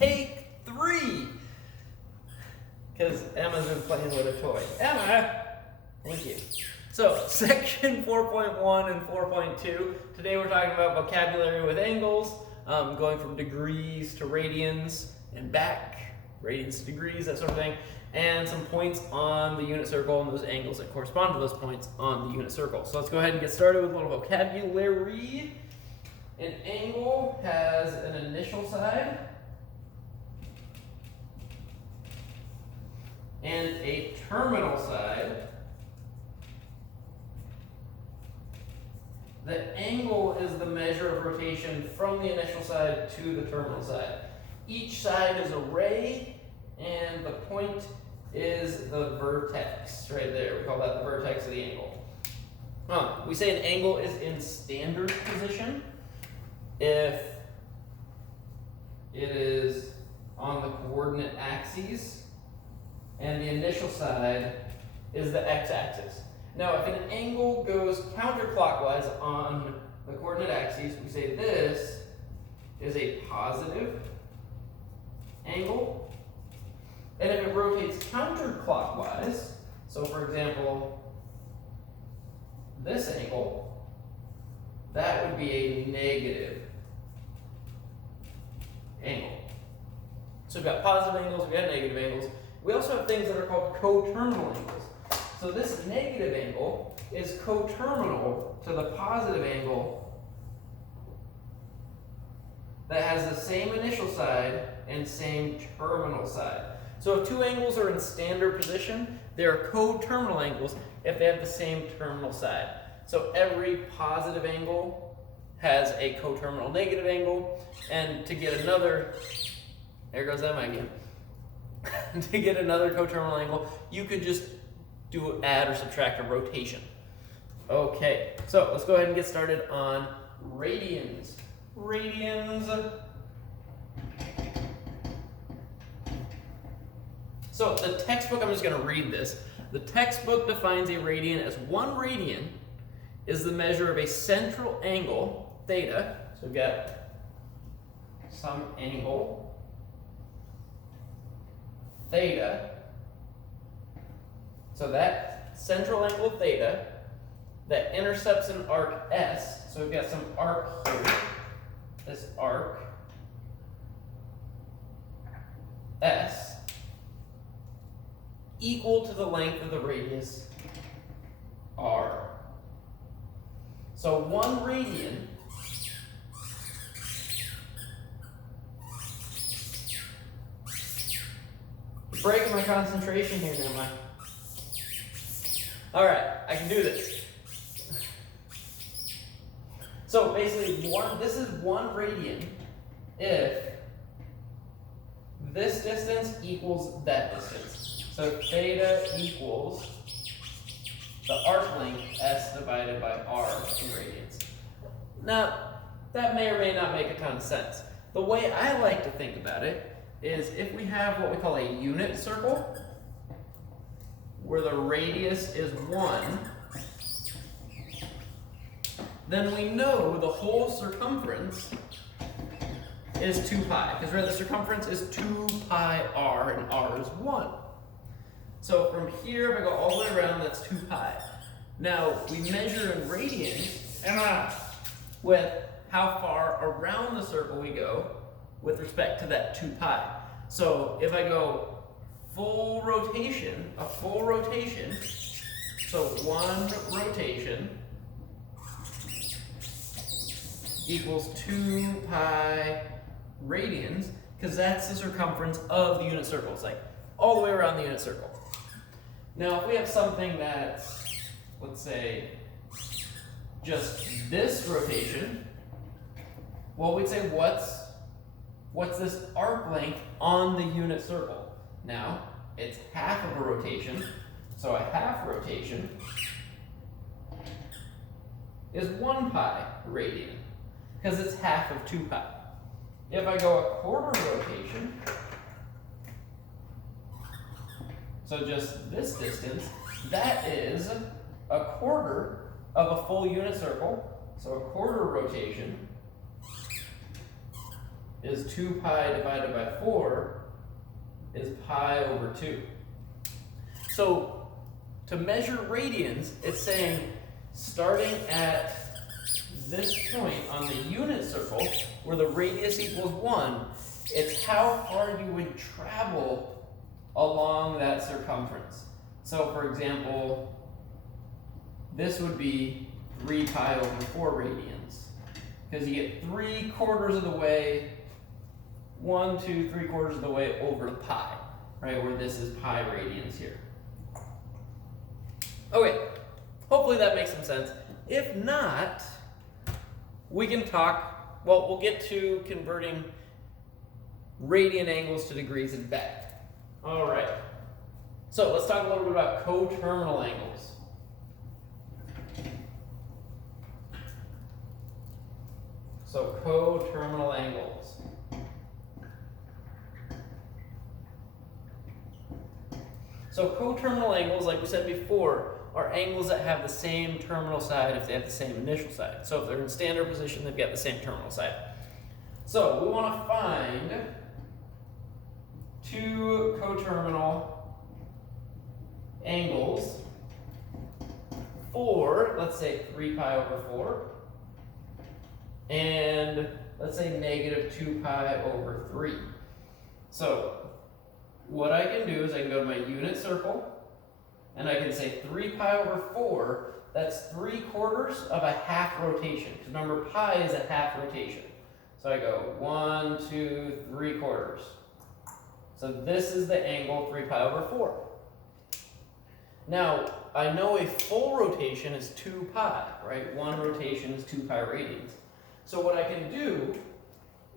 take 3. Because Emma's been playing with a toy. Emma! Thank you. So, section 4.1 and 4.2. Today we're talking about vocabulary with angles, going from degrees to radians and back, radians to degrees, that sort of thing, and some points on the unit circle and those angles that correspond to those points on the unit circle. So let's go ahead and get started with a little vocabulary. An angle has an initial side and a terminal side. The angle is the measure of rotation from the initial side to the terminal side. Each side is a ray, and the point is the vertex right there. We call that the vertex of the angle. We say an angle is in standard position if it is on the coordinate axes and the initial side is the x-axis. Now, if an angle goes counterclockwise on the coordinate axes, we say this is a positive angle. And if it rotates counterclockwise, so for example, this angle, that would be a negative angle. So we've got positive angles, we've got negative angles. We also have things that are called coterminal angles. So this negative angle is coterminal to the positive angle that has the same initial side and same terminal side. So if two angles are in standard position, they are coterminal angles if they have the same terminal side. So every positive angle has a coterminal negative angle, and to get another, there goes Emma again. To get another coterminal angle, you could just do add or subtract a rotation. Okay, so let's go ahead and get started on radians. Radians. So the textbook, I'm just going to read this. The textbook defines a radian as 1 radian is the measure of a central angle, theta. So we've got some angle, theta. So that central angle theta that intercepts an arc S. So we've got some arc here. This arc S equal to the length of the radius R. So 1 radian breaking my concentration here now, Mike. All right, I can do this. So basically, this is 1 radian if this distance equals that distance. So theta equals the arc length S divided by R in radians. Now, that may or may not make a ton of sense. The way I like to think about it is if we have what we call a unit circle, where the radius is 1, then we know the whole circumference is 2 pi, because the circumference is 2 pi r, and r is 1. So from here, if I go all the way around, that's 2 pi. Now, we measure in radians with how far around the circle we go with respect to that 2 pi. So if I go full rotation, a full rotation, so 1 rotation equals 2 pi radians, because that's the circumference of the unit circle. It's like all the way around the unit circle. Now, if we have something that's, let's say, just this rotation, well, we'd say what's this arc length on the unit circle? Now, it's half of a rotation, so a half rotation is 1 pi radian, because it's half of 2 pi. If I go a quarter rotation, so just this distance, that is a quarter of a full unit circle. So a quarter rotation is 2 pi divided by 4 is pi over 2. So to measure radians, it's saying starting at this point on the unit circle where the radius equals 1, it's how far you would travel along that circumference. So for example, this would be 3 pi over 4 radians, because you get 3/4 of the way, 1, 2, 3/4 of the way over the pi, right, where this is pi radians here. Okay, hopefully that makes some sense. If not, we can talk, well, we'll get to converting radian angles to degrees in bed. All right, so let's talk a little bit about coterminal angles. So coterminal angles. So coterminal angles, like we said before, are angles that have the same terminal side if they have the same initial side. So if they're in standard position, they've got the same terminal side. So we want to find two coterminal angles for, let's say, 3 pi over 4, and let's say negative 2 pi over 3. So what I can do is I can go to my unit circle, and I can say 3 pi over 4, that's 3/4 of a half rotation. Because remember, pi is a half rotation. So I go 1, 2, 3/4. So this is the angle 3 pi over 4. Now, I know a full rotation is 2 pi, right? One rotation is 2 pi radians. So what I can do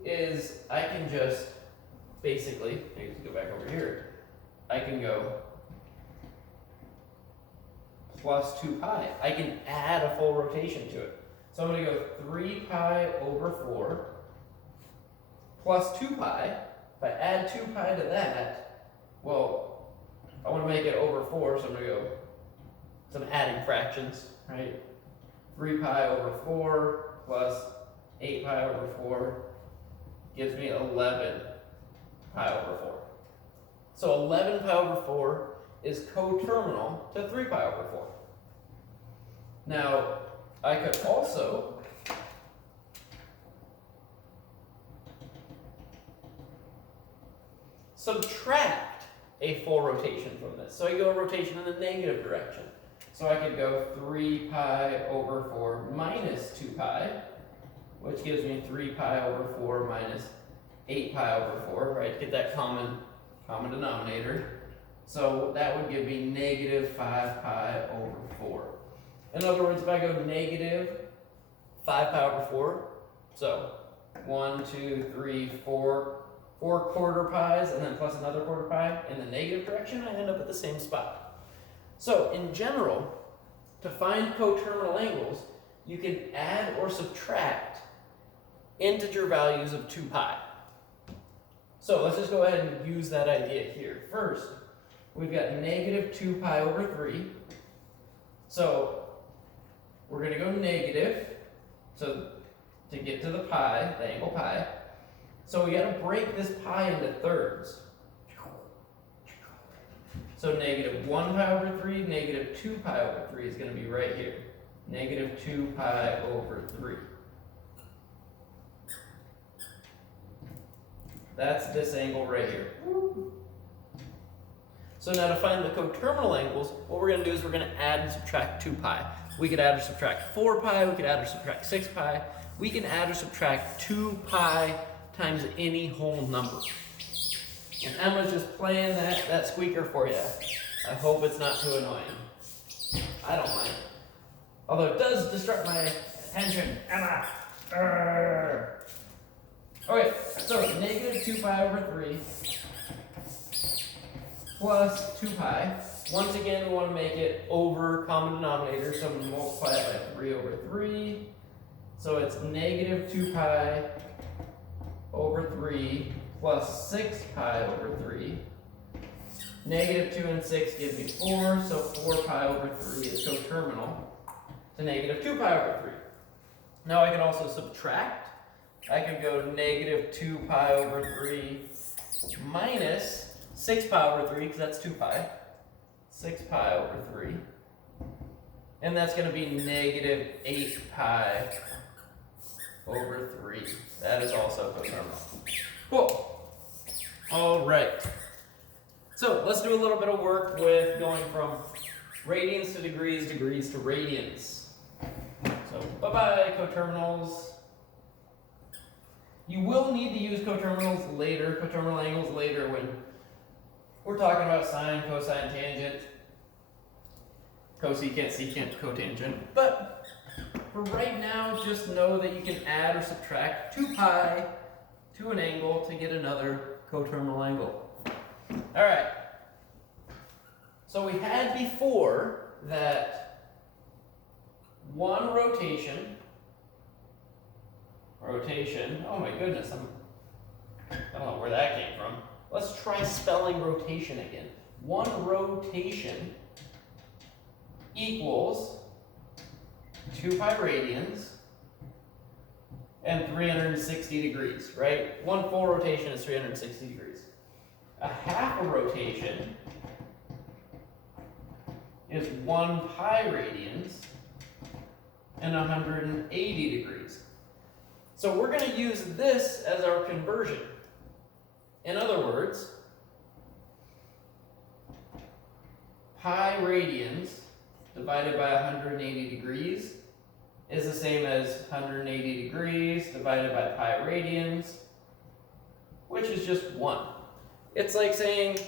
is I can just basically, I can go back over here, I can go plus 2 pi. I can add a full rotation to it. So I'm going to go 3 pi over 4 plus 2 pi. If I add 2 pi to that, well, I want to make it over 4, so I'm going to go some adding fractions, right? 3 pi over 4 plus 8 pi over 4 gives me 11 pi over 4. So 11 pi over 4 is coterminal to 3 pi over 4. Now, I could also subtract a full rotation from this. So I go a rotation in the negative direction. So I could go 3 pi over 4 minus 2 pi, which gives me 3 pi over 4 minus 8 pi over 4, right? Get that common denominator. So that would give me negative 5 pi over 4. In other words, if I go negative 5 pi over 4, so 1, 2, 3, 4 quarter pies, and then plus another quarter pi in the negative direction, I end up at the same spot. So in general, to find coterminal angles, you can add or subtract integer values of 2 pi. So let's just go ahead and use that idea here. First, we've got negative 2 pi over 3. So we're going to go negative, so to get to the pi, the angle pi. So we got to break this pi into thirds. So negative 1 pi over 3, negative 2 pi over 3 is going to be right here. Negative 2 pi over 3. That's this angle right here. So now to find the coterminal angles, what we're going to do is we're going to add and subtract 2 pi. We could add or subtract 4 pi, we could add or subtract 6 pi. We can add or subtract 2 pi times any whole number. And Emma's just playing that squeaker for you. I hope it's not too annoying. I don't mind. Although it does distract my attention. Emma! Arrgh. Okay, so negative 2 pi over 3 plus 2 pi. Once again, we want to make it over common denominator, so I'm going to multiply it by 3 over 3. So it's negative 2 pi over 3 plus 6 pi over 3. Negative 2 and 6 give me 4, so 4 pi over 3 is coterminal to negative 2 pi over 3. Now I can also subtract I could go negative 2 pi over 3 minus 6 pi over 3, because that's 2 pi. 6 pi over 3. And that's going to be negative 8 pi over 3. That is also coterminal. Cool. All right. So let's do a little bit of work with going from radians to degrees, degrees to radians. So bye-bye, coterminals. You will need to use coterminals later, coterminal angles later when we're talking about sine, cosine, tangent, cosecant, secant, cotangent. But for right now, just know that you can add or subtract 2 pi to an angle to get another coterminal angle. All right. So we had before that one rotation, oh my goodness, I don't know where that came from. Let's try spelling rotation again. One rotation equals 2 pi radians and 360 degrees, right? One full rotation is 360 degrees. A half a rotation is 1 pi radians and 180 degrees. So we're going to use this as our conversion. In other words, pi radians divided by 180 degrees is the same as 180 degrees divided by pi radians, which is just 1. It's like saying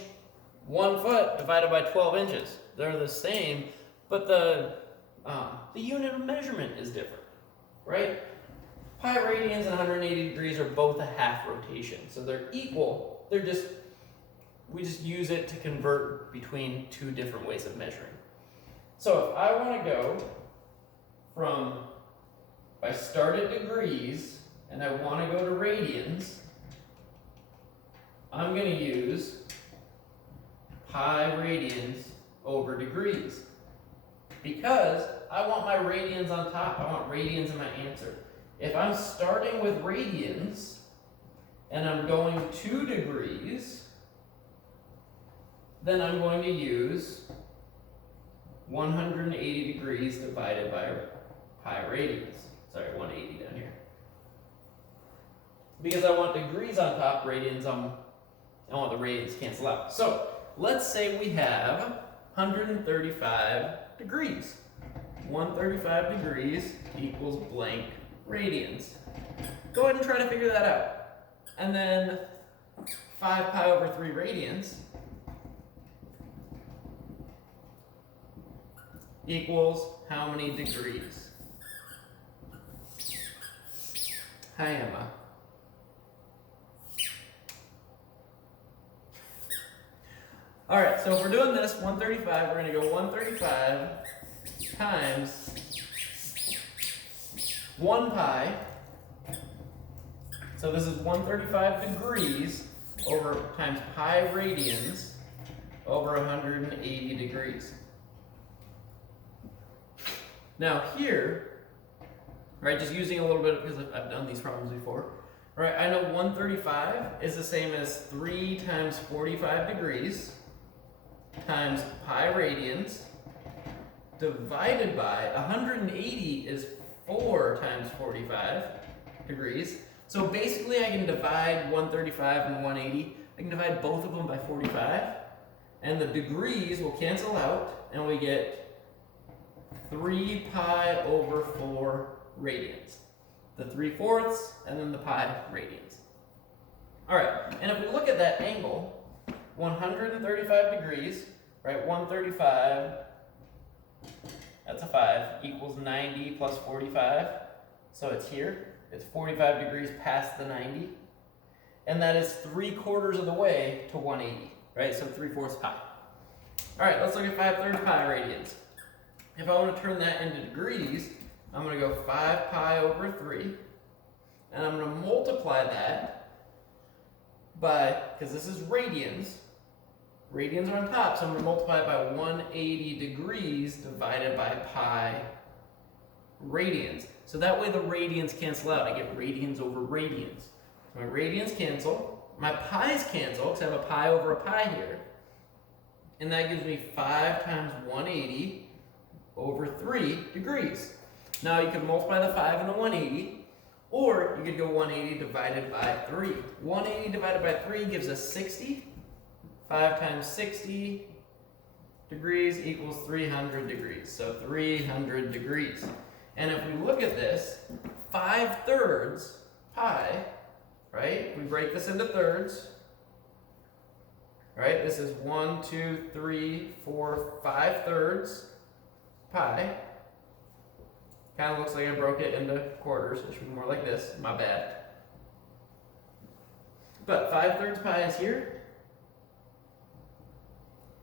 1 foot divided by 12 inches. They're the same, but the unit of measurement is different, right? Pi radians and 180 degrees are both a half rotation, so they're equal. We just use it to convert between two different ways of measuring. So if I want to go from, if I start at degrees and I want to go to radians, I'm going to use pi radians over degrees, because I want my radians on top. I want radians in my answer. If I'm starting with radians and I'm going to degrees, then I'm going to use 180 degrees divided by pi radians. Sorry, 180 down here. Because I want degrees on top, radians on, I want the radians cancel out. So let's say we have 135 degrees. 135 degrees equals blank radians. Go ahead and try to figure that out. And then 5 pi over 3 radians equals how many degrees? Hi, Emma. All right, so if we're doing this, 135, we're going to go 135 times 1 pi. So this is 135 degrees over times pi radians over 180 degrees. Now here, right, just using a little bit, because I've done these problems before, right, I know 135 is the same as 3 times 45 degrees times pi radians divided by 180 is 4 times 45 degrees. So basically I can divide 135 and 180. I can divide both of them by 45, and the degrees will cancel out, and we get 3 pi over 4 radians. The 3/4 and then the pi radians. All right, and if we look at that angle, 135 degrees, right, 135, that's a 5, equals 90 plus 45. So it's here. It's 45 degrees past the 90. And that is 3/4 of the way to 180, right? So 3/4 pi. All right, let's look at 5/3 pi radians. If I want to turn that into degrees, I'm going to go 5 pi over 3. And I'm going to multiply that by, because this is radians. Radians are on top, so I'm going to multiply it by 180 degrees divided by pi radians. So that way the radians cancel out. I get radians over radians. So my radians cancel. My pi's cancel, because I have a pi over a pi here. And that gives me 5 times 180 over 3 degrees. Now you can multiply the 5 and the 180, or you could go 180 divided by 3. 180 divided by 3 gives us 60. 5 times 60 degrees equals 300 degrees. So 300 degrees. And if we look at this, 5/3 pi, right? We break this into thirds. Right? This is 1, 2, 3, 4, 5/3 pi. Kind of looks like I broke it into quarters. It should be more like this. My bad. But 5/3 pi is here.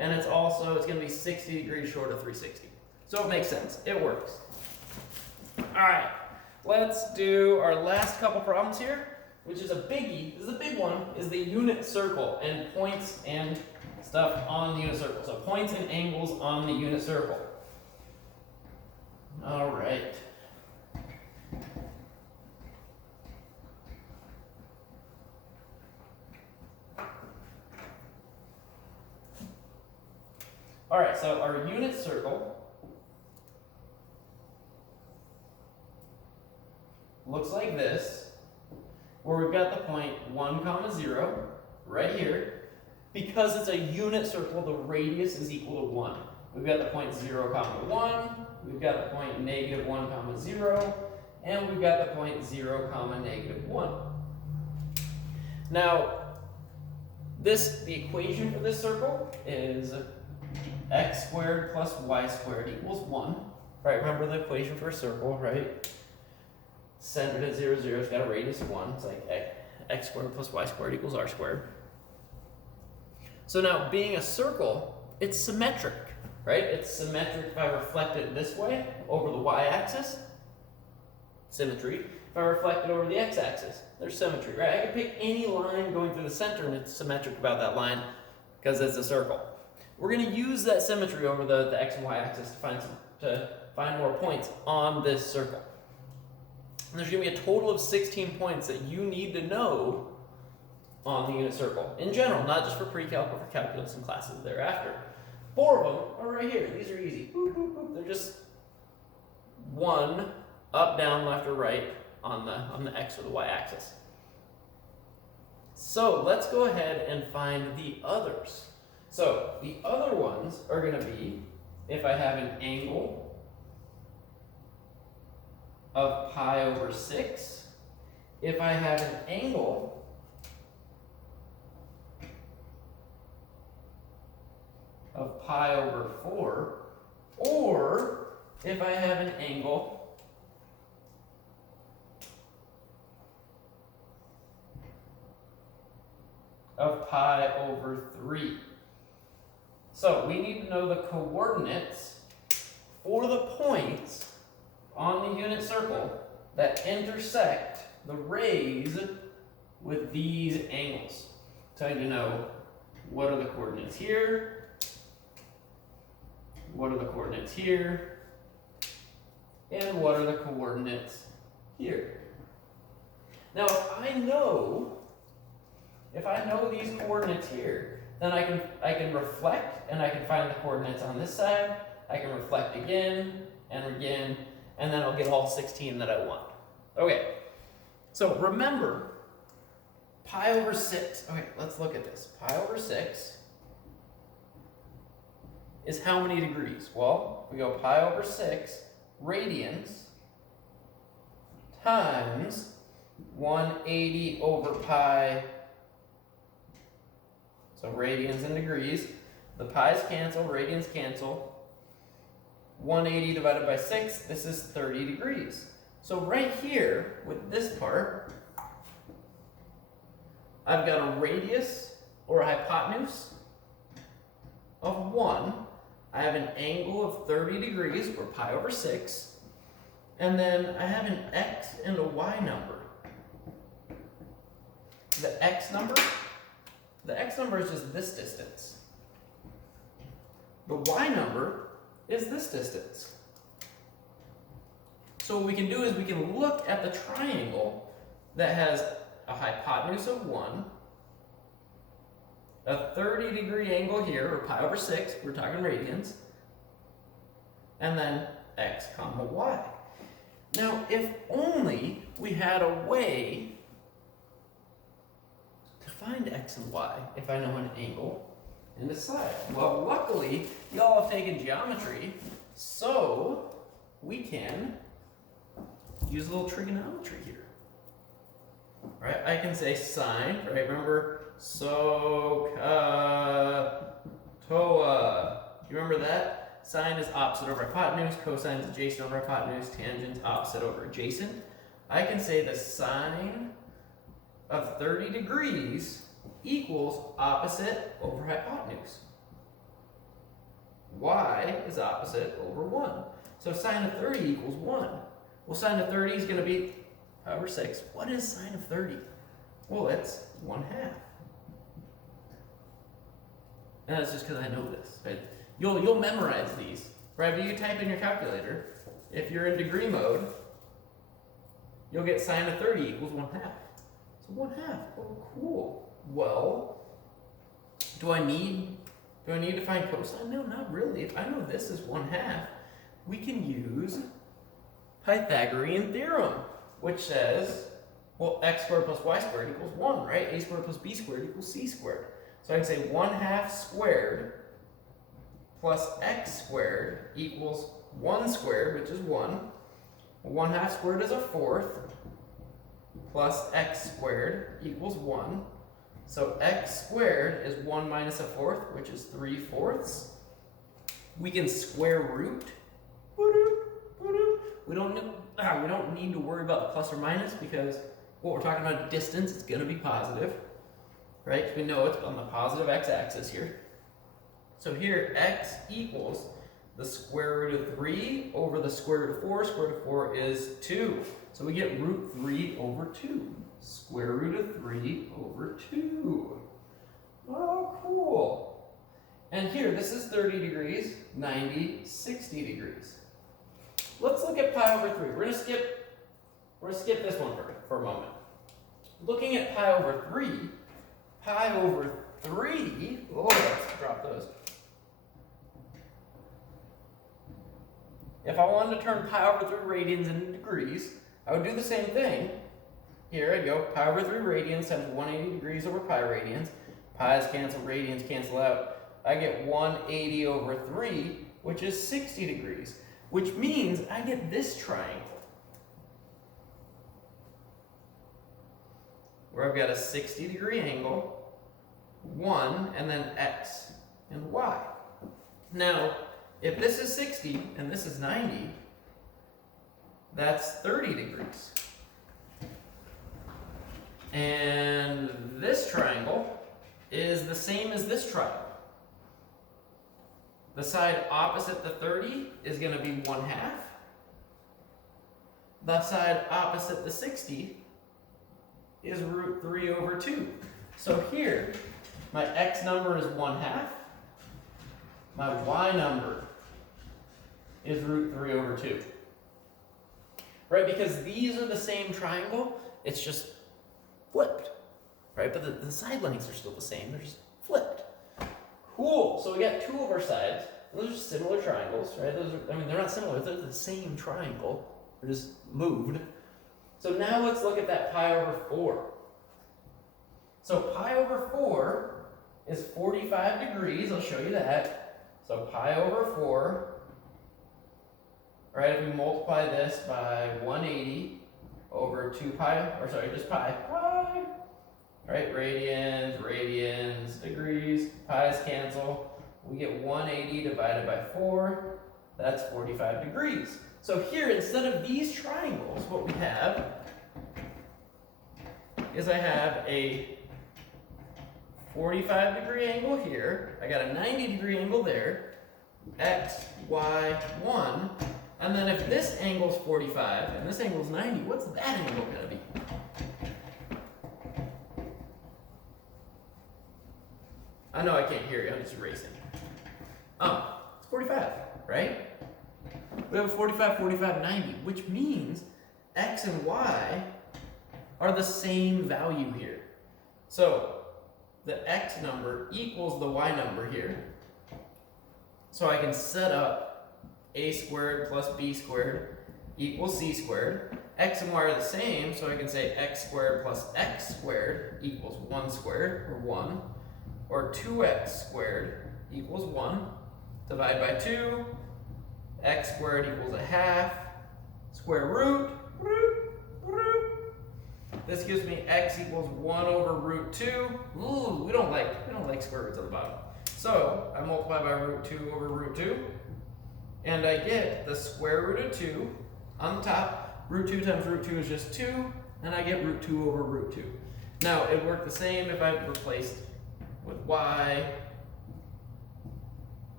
And it's going to be 60 degrees short of 360. So it makes sense. It works. All right. Let's do our last couple problems here, which is a biggie. This is a big one, is the unit circle and points and stuff on the unit circle. So points and angles on the unit circle. All right. All right, so our unit circle looks like this, where we've got the point 1, 0 right here. Because it's a unit circle, the radius is equal to 1. We've got the point 0, 1, we've got the point -1, 0, and we've got the point 0, -1. Now, the equation for this circle is x squared plus y squared equals 1. Right, remember the equation for a circle, right? Centered at 0, 0, it's got a radius of 1. It's like x squared plus y squared equals r squared. So now, being a circle, it's symmetric, right? It's symmetric if I reflect it this way over the y-axis, symmetry. If I reflect it over the x-axis, there's symmetry, right? I can pick any line going through the center and it's symmetric about that line because it's a circle. We're going to use that symmetry over the x and y-axis to find more points on this circle. And there's going to be a total of 16 points that you need to know on the unit circle. In general, not just for pre-calc, but for calculus and classes thereafter. 4 of them are right here. These are easy. Boop, boop, boop. They're just 1 up, down, left, or right on the x or the y-axis. So let's go ahead and find the others. So the other ones are going to be if I have an angle of pi over 6, if I have an angle of pi over 4, or if I have an angle of pi over 3. So we need to know the coordinates for the points on the unit circle that intersect the rays with these angles. So I need to know what are the coordinates here, what are the coordinates here, and what are the coordinates here. Now if I know these coordinates here, then I can reflect and I can find the coordinates on this side. I can reflect again and again, and then I'll get all 16 that I want. Okay, so remember, pi over 6, okay, let's look at this. Pi over 6 is how many degrees? Well, we go pi over 6 radians times 180 over pi. So radians and degrees. The pi's cancel, radians cancel. 180 divided by 6, this is 30 degrees. So right here, with this part, I've got a radius, or a hypotenuse, of 1. I have an angle of 30 degrees, or pi over 6. And then I have an x and a y number. The x number is just this distance. The y number is this distance. So what we can do is we can look at the triangle that has a hypotenuse of 1, a 30-degree angle here, or pi over 6, we're talking radians, and then x comma y. Now, if only we had a way to find x and y, if I know an angle and a side. Well, luckily, y'all have taken geometry, so we can use a little trigonometry here. Right? I can say sine, right? Remember, toa. You remember that? Sine is opposite over hypotenuse, cosine is adjacent over hypotenuse, tangent opposite over adjacent. I can say the sine of 30 degrees equals opposite over hypotenuse. Y is opposite over 1. So sine of 30 equals 1. Well, sine of 30 is going to be pi over 6. What is sine of 30? Well, it's 1/2. And that's just because I know this, right? You'll memorize these, right? But you type in your calculator. If you're in degree mode, you'll get sine of 30 equals 1/2. So 1/2. Oh, cool. Well, do I need to find cosine? No, not really. If I know this is 1/2, we can use Pythagorean theorem, which says, well, x squared plus y squared equals 1, right? A squared plus b squared equals c squared. So I can say 1/2 squared plus x squared equals 1 squared, which is 1. 1/2 squared is a fourth, plus x squared equals 1. So x squared is 1 minus a fourth, which is 3/4. We can square root. We don't need to worry about the plus or minus because what we're talking about distance, it's going to be positive, right? Because we know it's on the positive x-axis here. So here, x equals the square root of 3 over the square root of 4. Square root of 4 is 2. So we get root 3 over 2. Square root of 3 over 2. Oh, cool. And here, this is 30 degrees, 90, 60 degrees. Let's look at pi over 3. We're gonna skip this one for a moment. Looking at pi over 3, oh, let's drop those. If I wanted to turn pi over 3 radians into degrees, I would do the same thing. Here I go, pi over 3 radians times 180 degrees over pi radians. Pi's cancel, radians cancel out. I get 180 over 3, which is 60 degrees, which means I get this triangle, where I've got a 60-degree angle, 1, and then x and y. Now, if this is 60 and this is 90, that's 30 degrees. And this triangle is the same as this triangle. The side opposite the 30 is going to be 1/2. The side opposite the 60 is root 3 over 2. So here, my x number is 1/2. My y number is root 3 over 2. Right? Because these are the same triangle, it's just flipped. Right? But the side lengths are still the same, they're just flipped. Cool. So we got two of our sides. Those are similar triangles, right? They're not similar, they're the same triangle. They're just moved. So now let's look at that pi over 4. So pi over 4 is 45 degrees. I'll show you that. So pi over 4, right, if we multiply this by 180 over 2 pi, or sorry, just pi, right, radians, degrees, pi's cancel. We get 180 divided by 4, that's 45 degrees. So here, instead of these triangles, what we have is I have a 45-degree angle here, I got a 90-degree angle there, x, y, 1, and then if this angle's 45 and this angle's 90, what's that angle gonna be? I know I can't hear you, I'm just erasing. Oh, it's 45, right? We have a 45, 45, 90, which means x and y are the same value here. So the x number equals the y number here. So I can set up a squared plus b squared equals c squared. X and y are the same, so I can say x squared plus x squared equals 1 squared, or 1. Or 2x squared equals 1. Divide by 2. X squared equals a half. Square root. This gives me x equals 1 over root 2. Ooh, we don't like square roots at the bottom. So I multiply by root 2 over root 2. And I get the square root of 2 on the top. Root 2 times root 2 is just 2, and I get root 2 over root 2. Now, it worked the same if I replaced with y.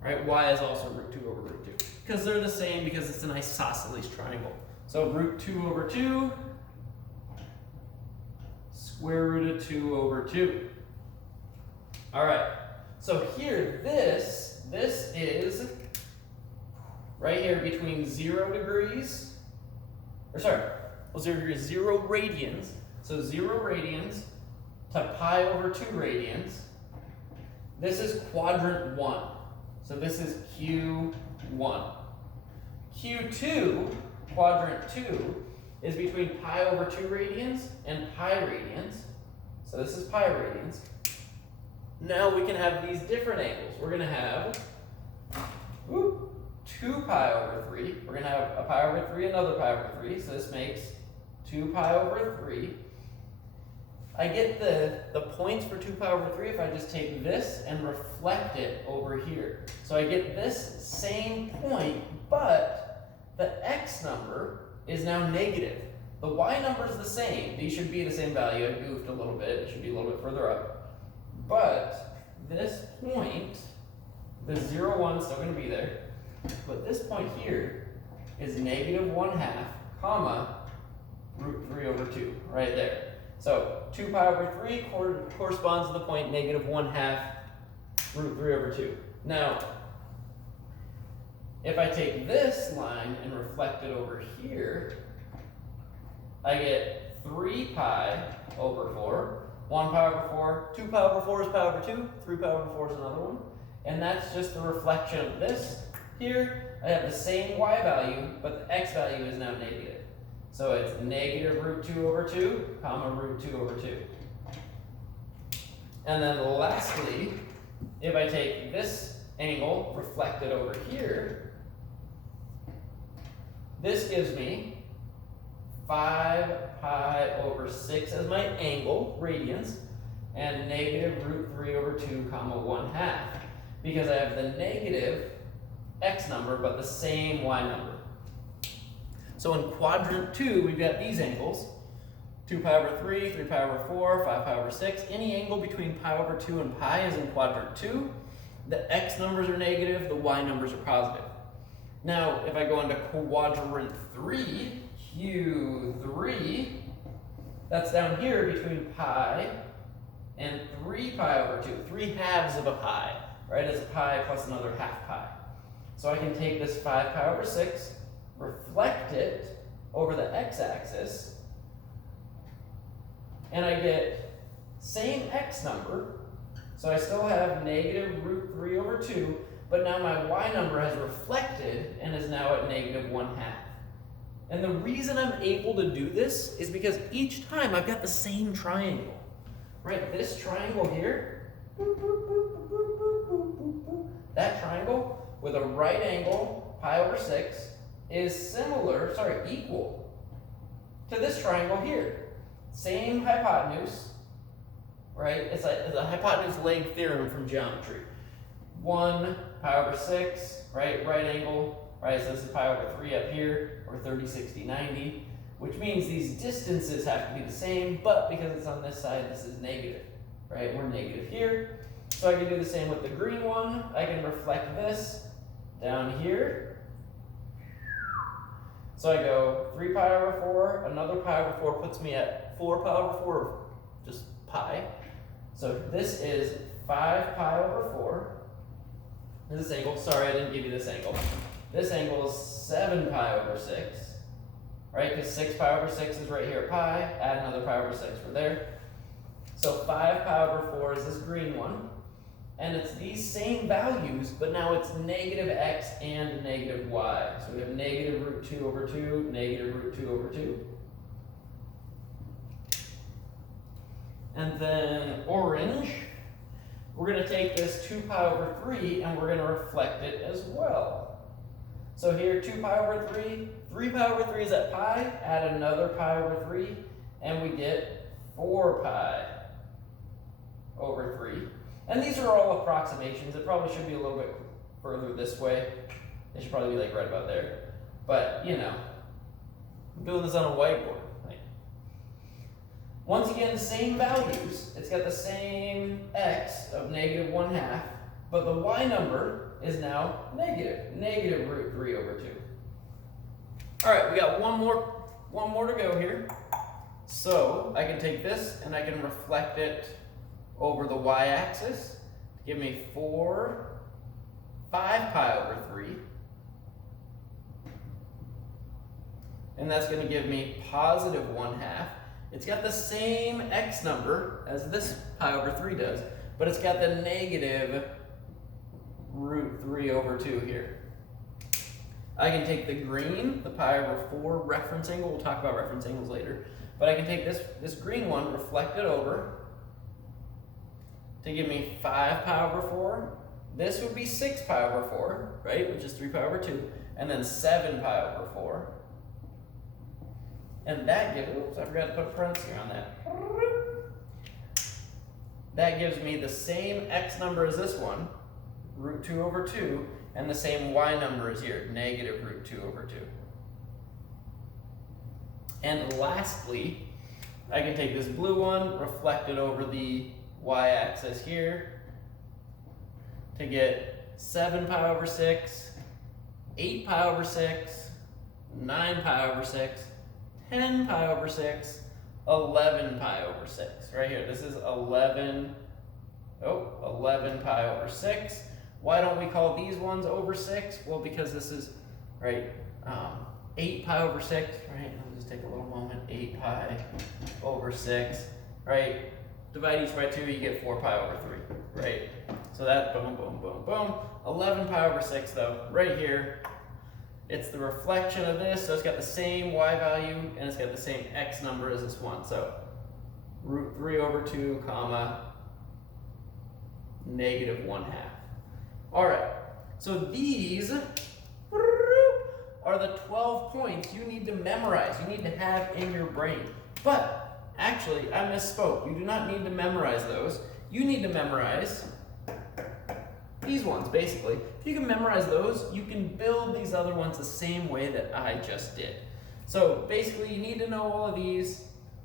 Right, y is also root 2 over root 2. Because they're the same because it's an isosceles triangle. So root 2 over 2, square root of 2 over 2. All right, so here, this is right here between 0 degrees, or sorry, well, 0 degrees, 0 radians. So 0 radians to pi over 2 radians. This is quadrant 1. So this is Q1. Q2, quadrant 2, is between pi over 2 radians and pi radians. So this is pi radians. Now we can have these different angles. We're going to have 2 pi over 3. We're going to have a pi over 3, another pi over 3. So this makes 2 pi over 3. I get the points for 2 pi over 3 if I just take this and reflect it over here. So I get this same point, but the x number is now negative. The y number is the same. These should be the same value. I goofed a little bit. It should be a little bit further up. But this point, the 0, 1 is still going to be there. But this point here is negative 1/2, comma, root 3 over 2, right there. So 2 pi over 3 corresponds to the point negative 1/2 root 3 over 2. Now, if I take this line and reflect it over here, I get 3 pi over 4. 1 pi over 4, 2 pi over 4 is pi over 2, 3 pi over 4 is another one. And that's just the reflection of this. Here, I have the same y value, but the x value is now negative. So it's negative root 2 over 2, comma root 2 over 2. And then lastly, if I take this angle, reflect it over here, this gives me 5 pi over 6 as my angle, radians, and negative root 3 over 2, comma 1/2. Because I have the negative x number, but the same y number. So in quadrant 2, we've got these angles. 2 pi over 3, 3 pi over 4, 5 pi over 6. Any angle between pi over 2 and pi is in quadrant 2. The x numbers are negative, the y numbers are positive. Now, if I go into quadrant 3, Q3, that's down here between pi and 3 pi over 2. 3 halves of a pi, right? It's a pi plus another half pi. So I can take this 5 pi over 6, reflect it over the x-axis, and I get same x number. So I still have negative root 3 over 2, but now my y number has reflected and is now at negative 1/2. And the reason I'm able to do this is because each time I've got the same triangle. Right, this triangle here, that triangle with a right angle, pi over 6, is equal to this triangle here. Same hypotenuse, right? It's a hypotenuse leg theorem from geometry. 1 pi over 6, right? Right angle, right? So this is pi over 3 up here, or 30, 60, 90, which means these distances have to be the same, but because it's on this side, this is negative, right? We're negative here. So I can do the same with the green one. I can reflect this down here. So I go 3 pi over 4, another pi over 4 puts me at 4 pi over 4, just pi. So this is 5 pi over 4. This angle, sorry I didn't give you this angle. This angle is 7 pi over 6, right? Because 6 pi over 6 is right here at pi. Add another pi over 6 for there. So 5 pi over 4 is this green one. And it's these same values, but now it's negative x and negative y. So we have negative root 2 over 2, negative root 2 over 2. And then orange, we're going to take this 2 pi over 3 and we're going to reflect it as well. So here 2 pi over 3, 3 pi over 3 is at pi, add another pi over 3, and we get 4 pi over 3. And these are all approximations. It probably should be a little bit further this way. It should probably be like right about there. But, you know, I'm doing this on a whiteboard. Like, once again, same values. It's got the same x of negative 1/2, but the y number is now negative root 3 over 2. All right, we got one more to go here. So I can take this and I can reflect it over the y-axis to give me 5 pi over 3. And that's going to give me positive 1/2. It's got the same x number as this pi over 3 does, but it's got the negative root 3 over 2 here. I can take the green, the pi over 4 reference angle. We'll talk about reference angles later. But I can take this green one, reflect it over, to give me 5 pi over 4. This would be 6 pi over 4, right? Which is 3 pi over 2. And then 7 pi over 4. And that gives, oops, I forgot to put a parenthesis on that. That gives me the same x number as this one, root 2 over 2, and the same y number as here, negative root 2 over 2. And lastly, I can take this blue one, reflect it over the y-axis here to get 7 pi over 6, 8 pi over 6, 9 pi over 6, 10 pi over 6, 11 pi over 6. Right here, this is 11 pi over 6. Why don't we call these ones over 6? Well, because this is, right, 8 pi over 6, right? I'll just take a little moment. 8 pi over 6, right? Divide each by 2, you get 4 pi over 3, right? So that, boom, boom, boom, boom. 11 pi over 6, though, right here. It's the reflection of this, so it's got the same y value, and it's got the same x number as this one. So root 3 over 2, comma, negative 1/2. All right, so these are the 12 points you need to memorize, you need to have in your brain. But actually, I misspoke. You do not need to memorize those. You need to memorize these ones, basically. If you can memorize those, you can build these other ones the same way that I just did. So basically, you need to know all of these.